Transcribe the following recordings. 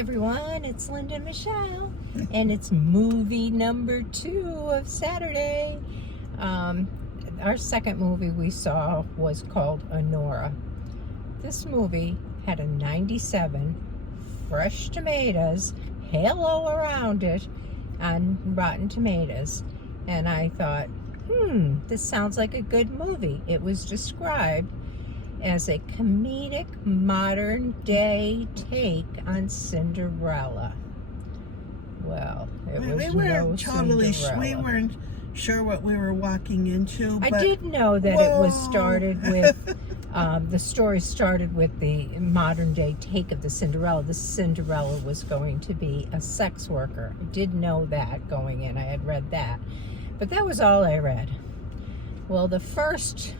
everyone, it's Linda and Michelle, and it's movie number 2 of Saturday. Our second movie we saw was called Anora. This movie had a 97, fresh tomatoes, halo around it on Rotten Tomatoes. And I thought, this sounds like a good movie. It was described as a comedic modern day take on Cinderella. Well, it was no Cinderella. We weren't sure what we were walking into. I did know that it was started with, the story started with the modern day take of the Cinderella. The Cinderella was going to be a sex worker. I did know that going in. I had read that. But that was all I read. Well, the first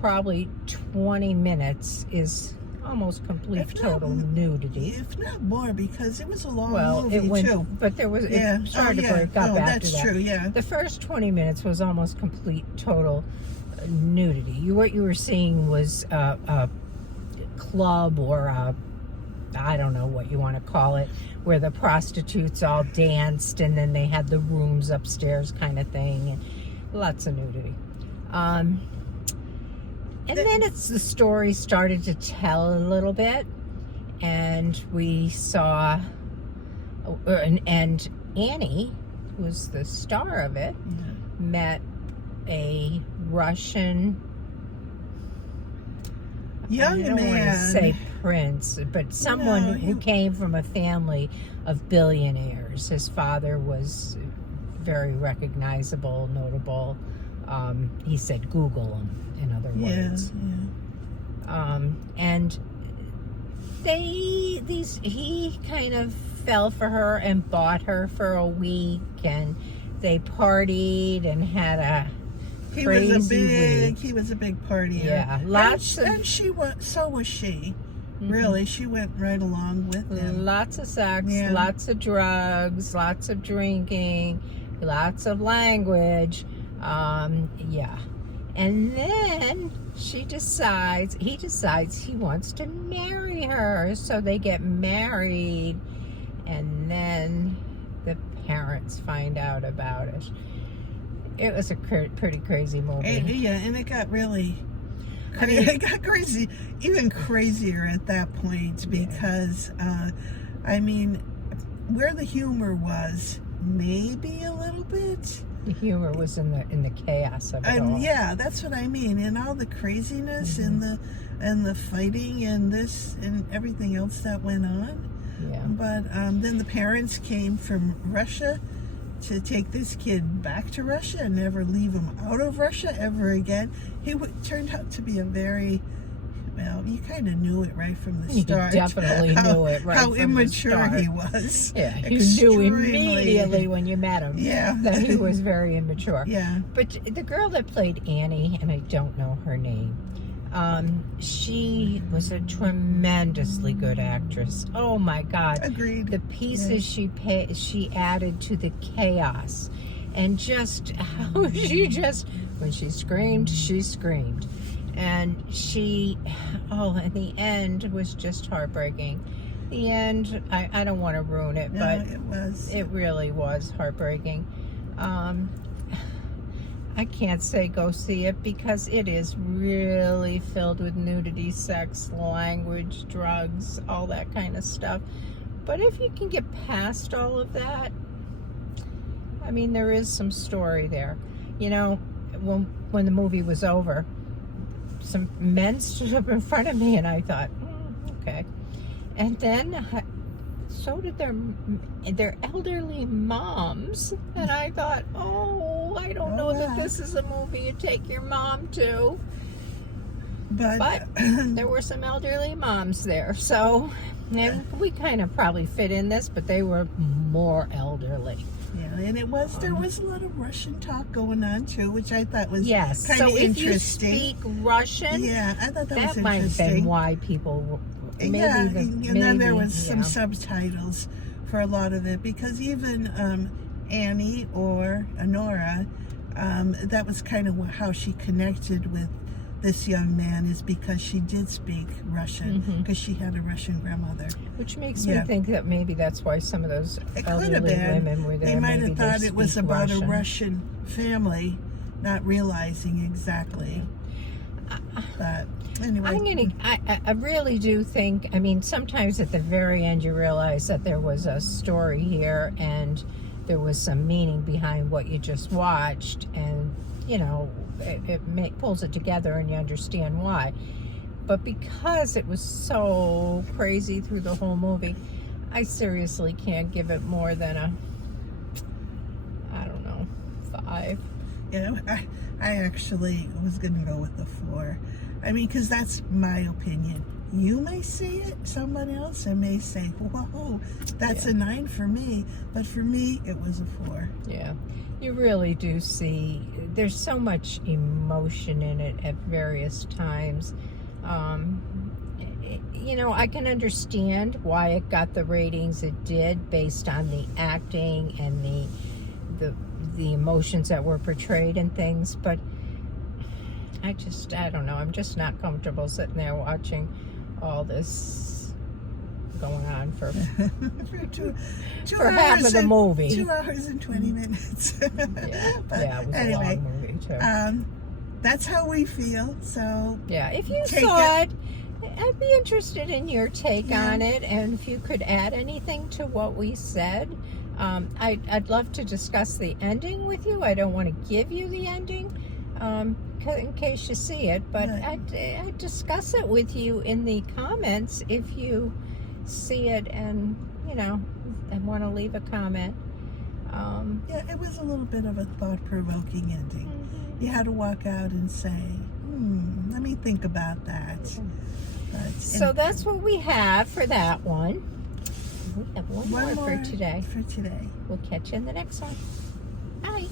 probably 20 minutes is almost complete total nudity. If not more, because it was a long movie it went, too. But there was, it started to break up after that's that. True, yeah. The first 20 minutes was almost complete total nudity. What you were seeing was a club or a, I don't know what you want to call it, where the prostitutes all danced and then they had the rooms upstairs kind of thing, and lots of nudity. And then the story started to tell a little bit, and we saw, and Annie, who was the star of it, met a Russian young man. I don't want to say prince, but someone who came from a family of billionaires. His father was very recognizable, notable. He said, Google him, in other words. And he kind of fell for her and bought her for a week, and they partied and had a crazy week. He was a big partier. Yeah, and she went. So was she. Really, she went right along with him. Lots of sex, lots of drugs, lots of drinking, lots of language. And then he decides he wants to marry her. So they get married, and then the parents find out about it. It was a pretty crazy movie. And it got really, it got crazy, even crazier at that point, because, where the humor was, maybe a little bit. The humor was in the chaos of it all. Yeah, that's what I mean. And all the craziness and the fighting and this and everything else that went on. Yeah. But then the parents came from Russia to take this kid back to Russia and never leave him out of Russia ever again. He turned out to be a very, you kind of knew it right from the start. You definitely knew it right how from the start. How immature he was. Yeah, you knew immediately when you met him that he was very immature. Yeah. But the girl that played Annie, and I don't know her name, she was a tremendously good actress. Oh my God. Agreed. The pieces she added to the chaos, and just how when she screamed. And in the end was just heartbreaking. The end, I don't want to ruin it, but it really was heartbreaking. I can't say go see it, because it is really filled with nudity, sex, language, drugs, all that kind of stuff. But if you can get past all of that, there is some story there. When the movie was over, some men stood up in front of me, and I thought, okay. And then so did their elderly moms, and I thought, I don't know that this is a movie you take your mom to. But there were some elderly moms there, so we kind of probably fit in this, but they were more elderly. Yeah, and there was a lot of Russian talk going on too, which I thought was kind of interesting. interesting. If you speak Russian, I thought that was interesting. That might have been why people. And then there was some subtitles for a lot of it, because even Annie or Anora, that was kind of how she connected with this young man is because she did speak Russian, Mhm. because she had a Russian grandmother. Which makes Yeah. me think that maybe that's why some of those It could have elderly been. women were there. They might Maybe have thought it was speak about Russian. a Russian family, not realizing exactly. But anyway, I really do think, I mean, sometimes at the very end you realize that there was a story here and there was some meaning behind what you just watched, and it pulls it together and you understand why. But because it was so crazy through the whole movie, I seriously can't give it more than I don't know, 5. I actually was going to go with the 4. I mean, because that's my opinion. You may see it, someone else, and may say, whoa, that's a 9 for me. But for me, it was a 4. Yeah. You really do see, there's so much emotion in it at various times. I can understand why it got the ratings it did based on the acting and the emotions that were portrayed and things, but I don't know, I'm just not comfortable sitting there watching all this going on for two for hours half of the movie. 2 hours and 20 minutes. Yeah, it was a long movie too. That's how we feel. So yeah, if you take saw it, I'd be interested in your take Yeah. on it, and if you could add anything to what we said. I'd love to discuss the ending with you. I don't want to give you the ending in case you see it, but Right. I'd discuss it with you in the comments if you see it and want to leave a comment. Yeah, it was a little bit of a thought-provoking ending. You had to walk out and say, let me think about that. But, So that's what we have for that one. We have one more for today. For today. We'll catch you in the next one. Bye.